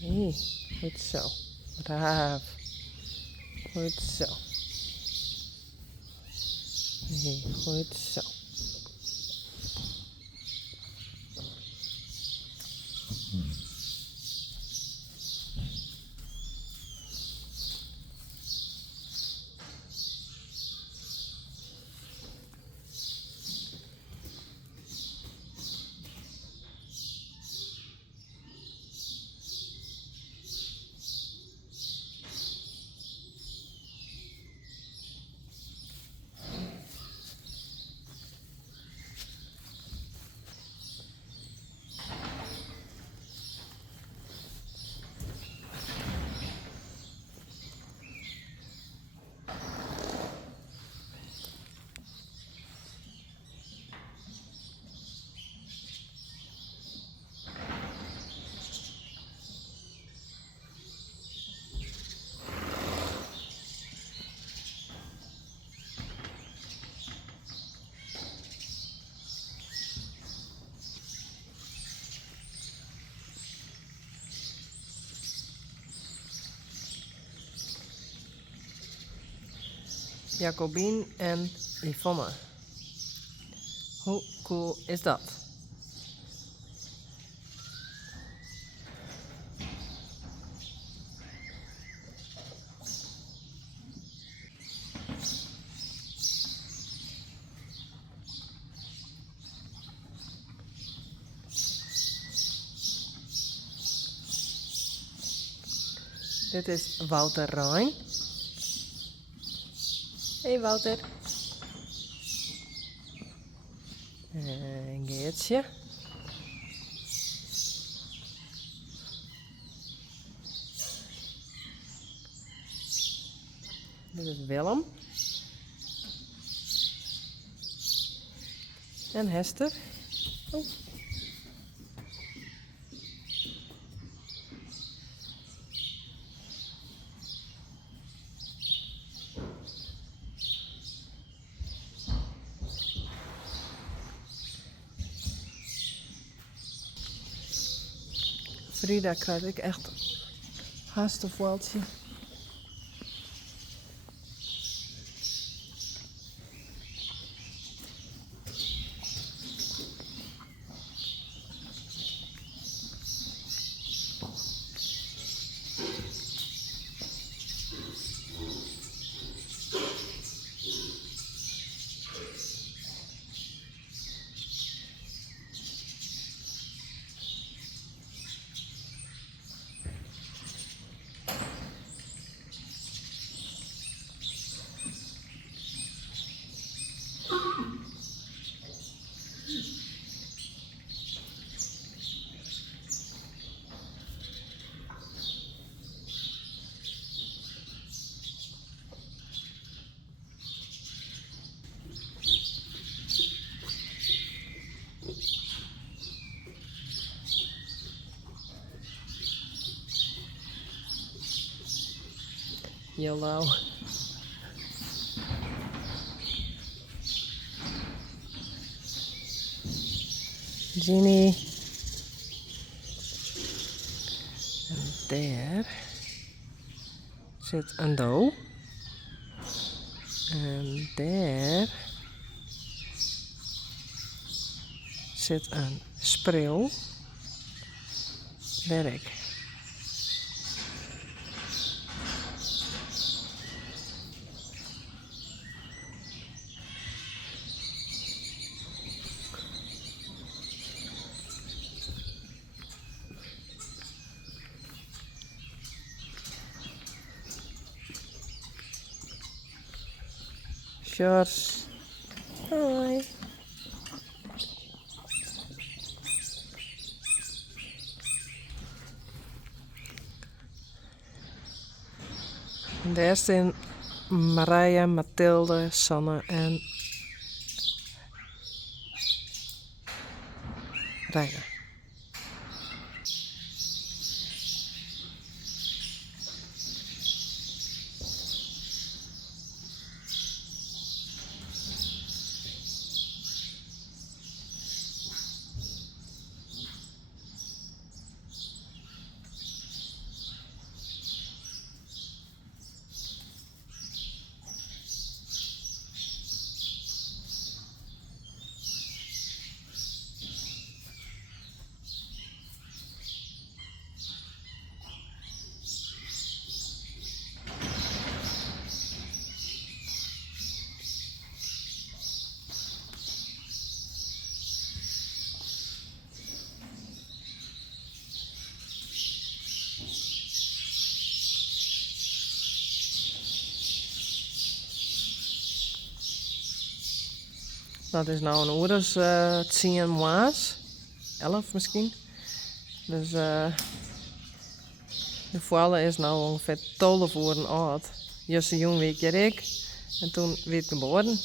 Nee, goed zo. Braaf. Goed zo. Nee, goed zo. Jacobien en Yvonne. Hoe cool is dat? Dit is Wouter Rijn. Hey Wouter. Geertje. Dit is Willem. En Hester. Oh. Frida krijg ik echt haast een vuiltje. Yellow. Ginny. En daar zit een doe. En daar zit een spreeuw. Werk. George. Hoi. En daar staan Marija, Mathilde, Sanne en Reiner. Nou, het is nou een ouders 10 maas. 11 misschien. Dus de voile is nou ongeveer 12 uur oud. Juist een jong weekje ik. En toen werd geboren.